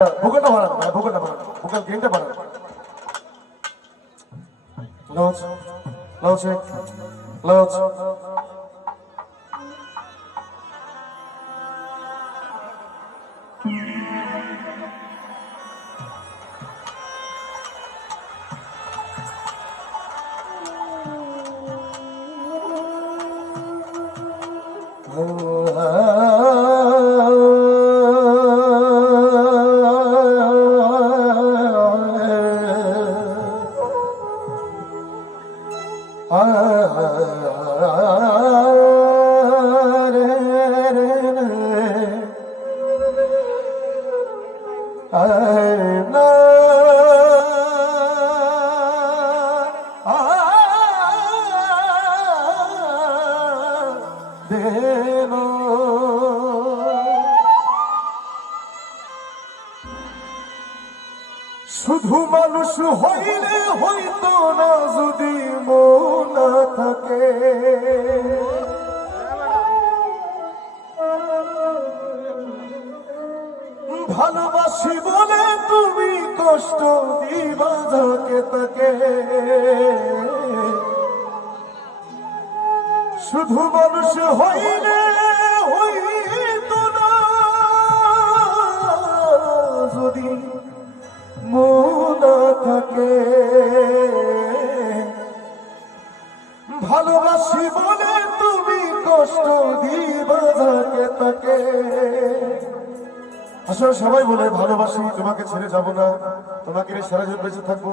ভোকালটা বাড়ান ভাই, ভোকালটা বাড়ান, ভোকাল গেইনটা বাড়ান। Loud loud check loud. শুধু মানুষ হইলে হইতো না যদি মন না থাকে, ভালোবাসি বলে তুমি কষ্ট দিবা যাকে তাকে। শুধু মানুষ হইলে হইতো না যদি মন না থাকে, ভালোবাসি বলে তুমি কষ্ট দিবা যাকে তাকে। আসলে সবাই বলে ভালোবাসি, তোমাকে ছেড়ে যাব না, তোমাকে সারা জীবন বেঁচে থাকবো।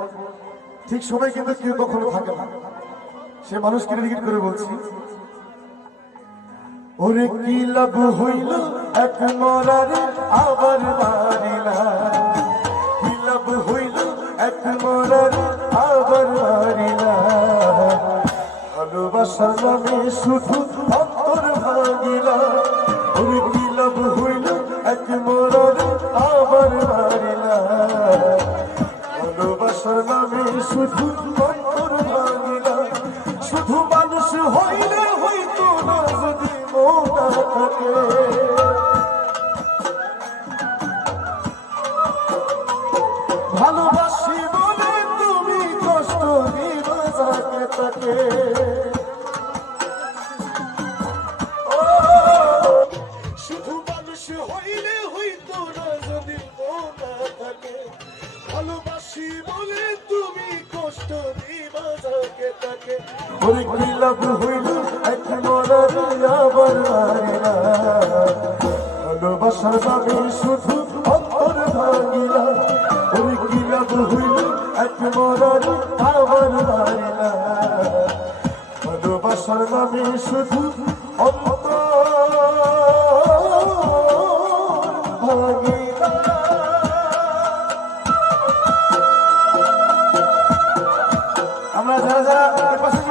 ঠিক সময় কিন্তু কেউ কখনো থাকে না, সে মানুষকে রিগিট করে বলছি। ওরে কি লাভ হইল এক মরারে আবার মারিলা, কি লাভ হইল এক মরারে আবার মারিলা। ভালোবাসার নামে শুধু অন্তর ভাঙিলা, ওরে কি লাভ হইল এক মরারে আবার মারিলা। ভালোবাসার নামে শুধু অন্তর ভাঙিলা। শুধু মানুষ হইলে হইতো না যদি মন না থাকে, ভালোবাসি বলে তুমি কষ্ট দিবা যাকে তাকে। শুধু মানুষ হইলে হইতো না যদি মন না থাকে, ভালোবাসি বলে তুমি কষ্ট দিবা যাকে তাকে। ওরে কি লাভ হইল এক মরারে আবার মারিলা। ভালোবাসার নামে শুধু অন্তর ভাঙিলা, ওরে কি লাভ হইল এক মরারে আবার মারিলা। ভালোবাসার নামে শুধু অন্তর ভাঙিলা। আমরা যারা যারা পাশে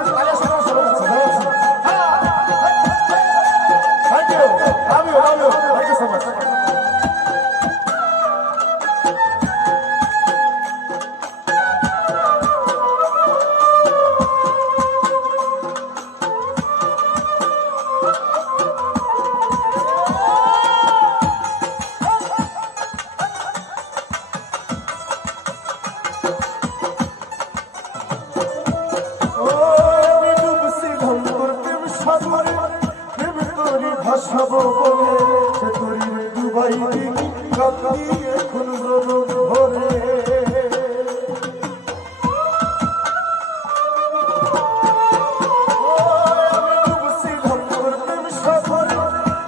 ভাসাবো বলে সে তরির ডুবাই দিলি কাঁদি এখন জনম ভরে। আমি ডুবছিলাম তোর প্রেম সাগরে,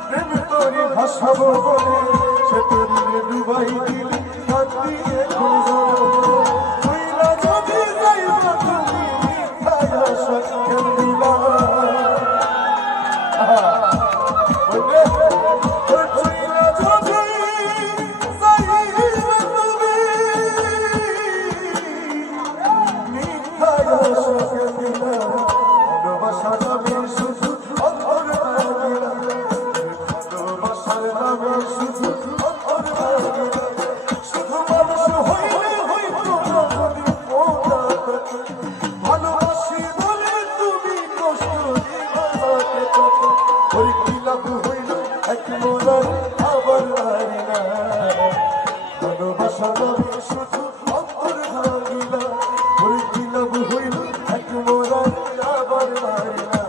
প্রেম তরি ভাসাবো বলে সে তরির ডুবাই দিলি কাঁদি এখন জনম ভরে। যদি যাইবা তুমি মিথ্যায় আশা কেন দিলা, শুধু মানুষ ভালোবাসা নামে শুধু অন্তর ভাঙিলা ওরে কি লাভ হইল এক মোরার আবার মারিলা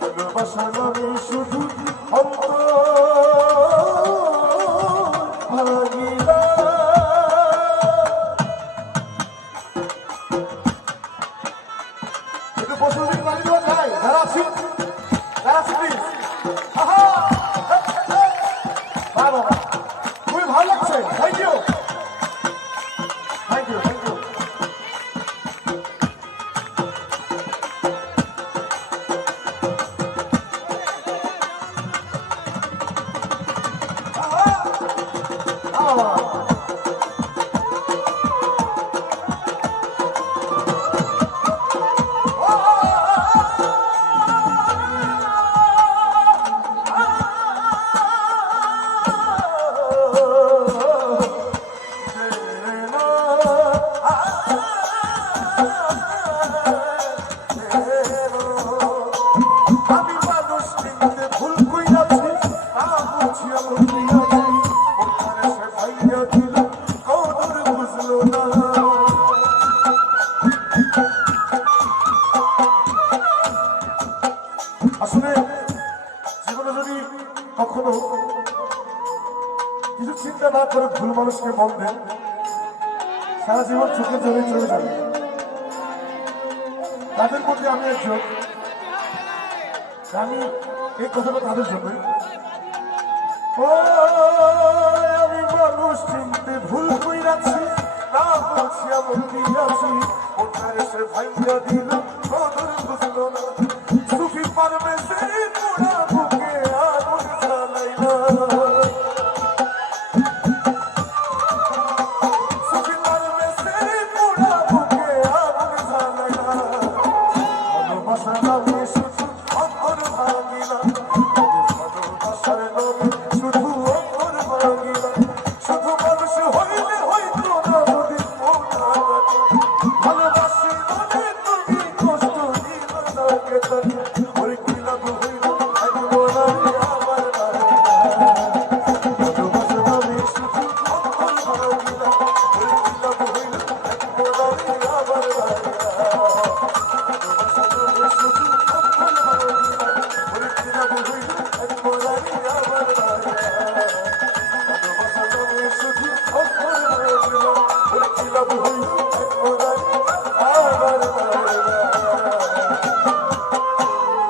ভালোবাসা নামে শুধু অন্তর ভাঙিলা একটু বসে গাড়ি দেওয়া যায় যারা আছি প্লিজ আহা বাবা খুবই ভালো লাগছে thank you thank you thank you আসলে জীবনে যদি কখনো কিছু চিন্তা না করে ভুল মানুষকে মন দেন সারা জীবন চোখে জলে চলে যাবে তাদের মধ্যে আমি একজন আমি এই কথাটা তাদের জন্যই আমি মানুষ চিনতে ভুল কইরাছি না বলছি এমন কি আছি ওখানে সে ভাইয়া দিল কদর বুঝলো না সুফি পারবে সে পুরা বুকে আগুন জ্বালাইলা সুফি পারবে সে পুরা বুকে আগুন জ্বালাইলা ভালোবাসা নামে শুধু অন্তর ভাঙিলা ভালোবাসার নামে শুধু অন্তর ভাঙিলা শুধু মানুষ হইলে হইতো না যদি ভালোবাসি বলে তুমি কষ্ট দিবা তাকে তাকে ওরে কি লাভ হইল এক মোরার আবার ভালোবাসা নামে শুধু অন্তর ভাঙিলা ওরে কি লাভ হইল এক মোরার আবার ভালোবাসা নামে শুধু অন্তর ভাঙিলা ওরে কি লাভ হইল এক মোরার আবার ভালোবাসা নামে শুধু অন্তর ভাঙিলা ওরে কি লাভ হইল এক মোরার আবার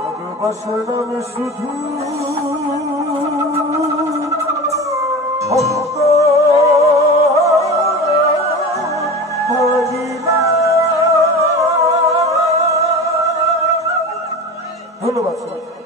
ভালোবাসা নামে শুধু অন্তর ভাঙিলা ধন্যবাদ।